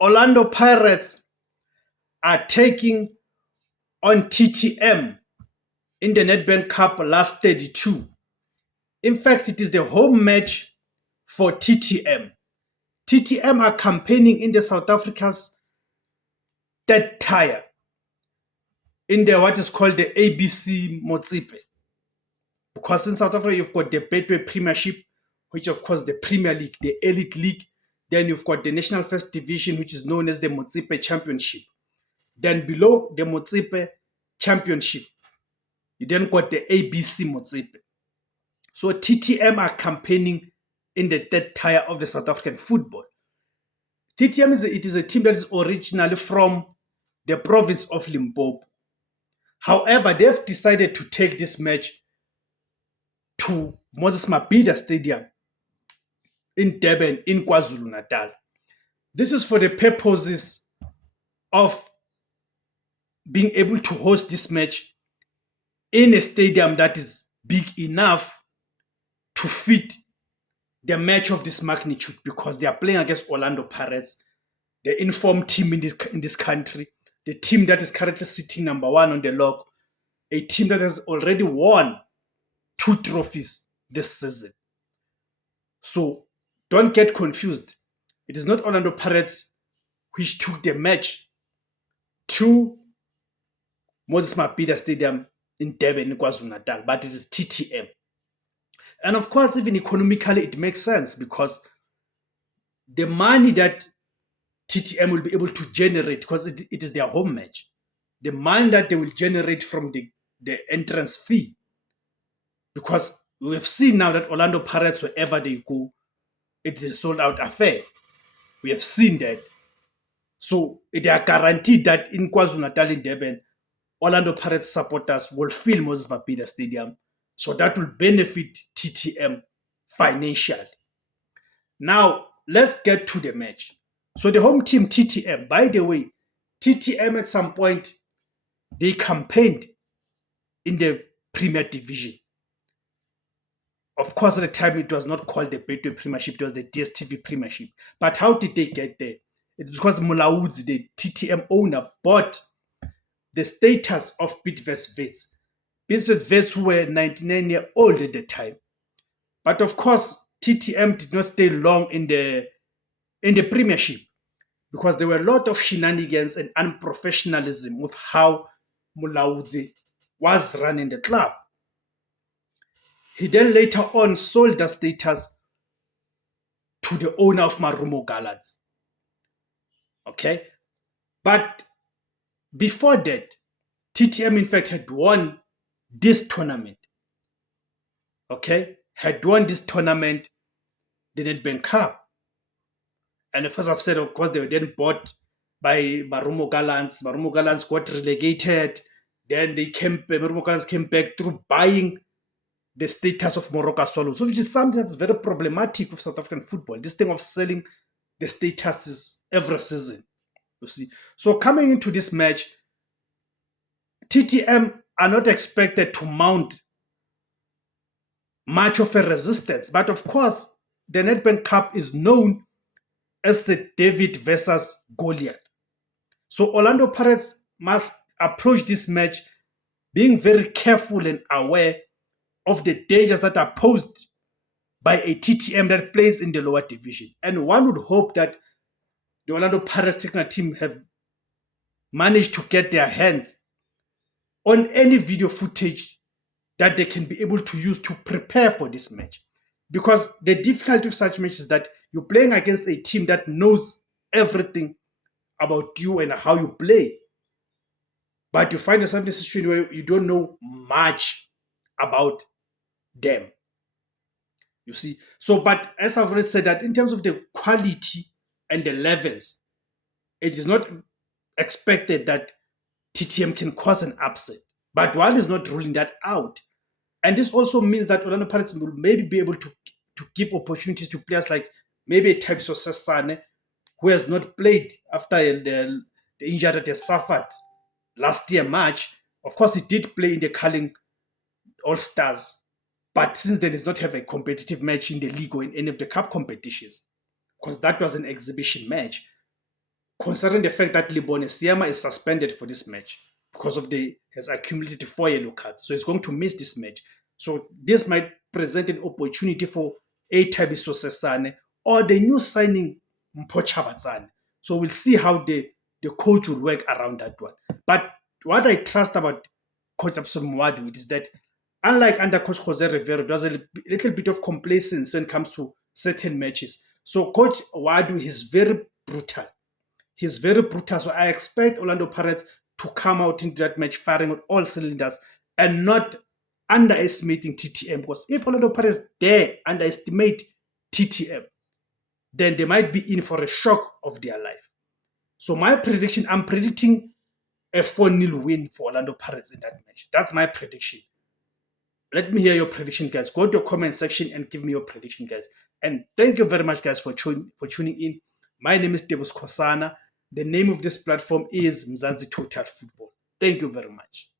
Orlando Pirates are taking on TTM in the Nedbank Cup last 32. In fact, it is the home match for TTM. TTM are campaigning in the South Africa's third tier in the what is called the ABC Motsepe. Because in South Africa, you've got the Betway Premiership, which of course the Premier League, the Elite League. Then you've got the National First Division, which is known as the Motsepe Championship. Then below the Motsepe Championship, you then got the ABC Motsepe. So TTM are campaigning in the third tier of the South African football. TTM is a team that is originally from the province of Limpopo. However, they've decided to take this match to Moses Mabhida Stadium in Durban, in KwaZulu-Natal. This is for the purposes of being able to host this match in a stadium that is big enough to fit the match of this magnitude, because they are playing against Orlando Pirates, the informed team in this country, the team that is currently sitting number one on the log, a team that has already won 2 trophies this season. So don't get confused. It is not Orlando Pirates which took the match to Moses Mabhida Stadium in Durban, in KwaZulu-Natal, but it is TTM. And of course, even economically, it makes sense, because the money that TTM will be able to generate, because it is their home match, the money that they will generate from the entrance fee, because we have seen now that Orlando Pirates, wherever they go, it is a sold-out affair. We have seen that. So they are guaranteed that in KwaZulu-Natal, in Durban, Orlando Pirates supporters will fill Moses Mabhida Stadium. So that will benefit TTM financially. Now, let's get to the match. So the home team, TTM, by the way, TTM at some point, they campaigned in the Premier Division. Of course, at the time, it was not called the Betway Premiership, it was the DStv Premiership. But how did they get there? It's because Mulaudzi, the TTM owner, bought the status of Bidvest Wits. Bidvest Wits, who were 99-year-old at the time. But of course, TTM did not stay long in the Premiership, because there were a lot of shenanigans and unprofessionalism with how Mulaudzi was running the club. He then later on sold the status to the owner of Marumo Gallants. Okay? But before that, TTM in fact had won this tournament. Okay? Had won this tournament, the Nedbank Cup. And the first I've said, of course, they were then bought by Marumo Gallants. Marumo Gallants got relegated. Then Marumo Gallants came back through buying the status of Moroka Swallows, which is something that's very problematic with South African football. This thing of selling the statuses every season, you see. So coming into this match, TTM are not expected to mount much of a resistance. But of course, the Nedbank Cup is known as the David versus Goliath. So Orlando Pirates must approach this match being very careful and aware of the dangers that are posed by a TTM that plays in the lower division. And one would hope that the Orlando Pirates technical team have managed to get their hands on any video footage that they can be able to use to prepare for this match. Because the difficulty of such matches is that you're playing against a team that knows everything about you and how you play. But you find yourself in a situation where you don't know much about them. You see, so but as I've already said, that in terms of the quality and the levels, it is not expected that TTM can cause an upset. But one is not ruling that out. And this also means that Orlando Pirates will maybe be able to give opportunities to players like maybe Thabiso Sesane, who has not played after the injury that he suffered last year, March. Of course, he did play in the Carling All-Stars, but since then, he does not have a competitive match in the league or in any of the cup competitions, because that was an exhibition match. considering the fact that Lebone Siama is suspended for this match because of has accumulated 4 yellow cards. So he's going to miss this match. So this might present an opportunity for Thabiso Sesane or the new signing Mpho Chabatsane. So we'll see how the coach will work around that one. But what I trust about Coach Absalom Mwadu is that unlike under Coach Jose Rivero, there's a little bit of complacency when it comes to certain matches. So Coach Wadu is very brutal. He's very brutal. So I expect Orlando Pirates to come out into that match firing on all cylinders and not underestimating TTM. Because if Orlando Pirates dare underestimate TTM, then they might be in for a shock of their life. So my prediction, I'm predicting a 4-0 win for Orlando Pirates in that match. That's my prediction. Let me hear your prediction, guys. Go to the comment section and give me your prediction, guys. And thank you very much, guys, for tuning in. My name is Tebus Kosana. The name of this platform is Mzansi Total Football. Thank you very much.